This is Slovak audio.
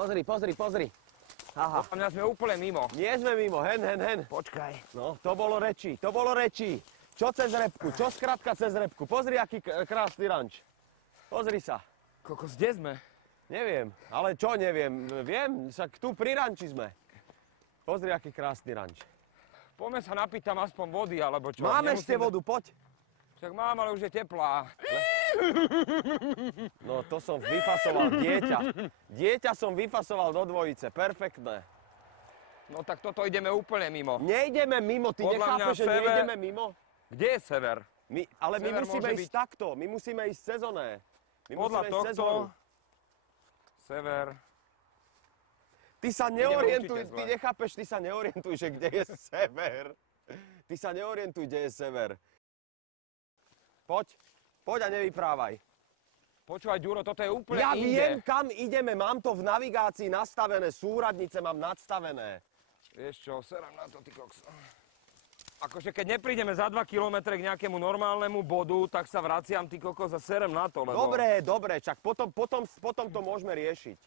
Pozri, pozri, pozri. Aha. Podľa mňa sme úplne mimo. Nie sme mimo, hen. Počkaj. No, to bolo rečí. Čo cez repku, čo skrátka cez repku. Pozri, aký krásny ranč. Pozri sa. Kokos, kde sme? Neviem, ale čo neviem? Viem, však tu pri ranči sme. Pozri, aký krásny ranč. Poďme sa napiť tam aspoň vody, alebo čo? Máme ešte vodu, poď. Však mám, ale už je teplá. No, to som vyfasoval dieťa. Dieťa som vyfasoval do dvojice, perfektné. No tak toto ideme úplne mimo. Nejdeme mimo, ty Podľa mňa nechápeš, že sever- nejdeme mimo? Kde je sever? Ale my Sever musíme môže ísť byť- takto, my musíme ísť cez oné. My Podľa musíme ísť cez tohto... horu. Sever... Ty sa Ideme neorientuj, určite ty zle. nechápeš, ty sa neorientuj, že kde je sever. Ty sa neorientuj, kde je sever. Poď a nevyprávaj. Počúvaj, Ďuro, toto je úplne Ja inde. viem, kam ideme, mám to v navigácii nastavené, súradnice mám nadstavené. Vieš čo, serem na to, ty koks. Akože keď neprídeme za 2 kilometre k nejakému normálnemu bodu, tak sa vraciam, ty kokos, a serem na to, lebo... Dobre, čak potom to môžeme riešiť.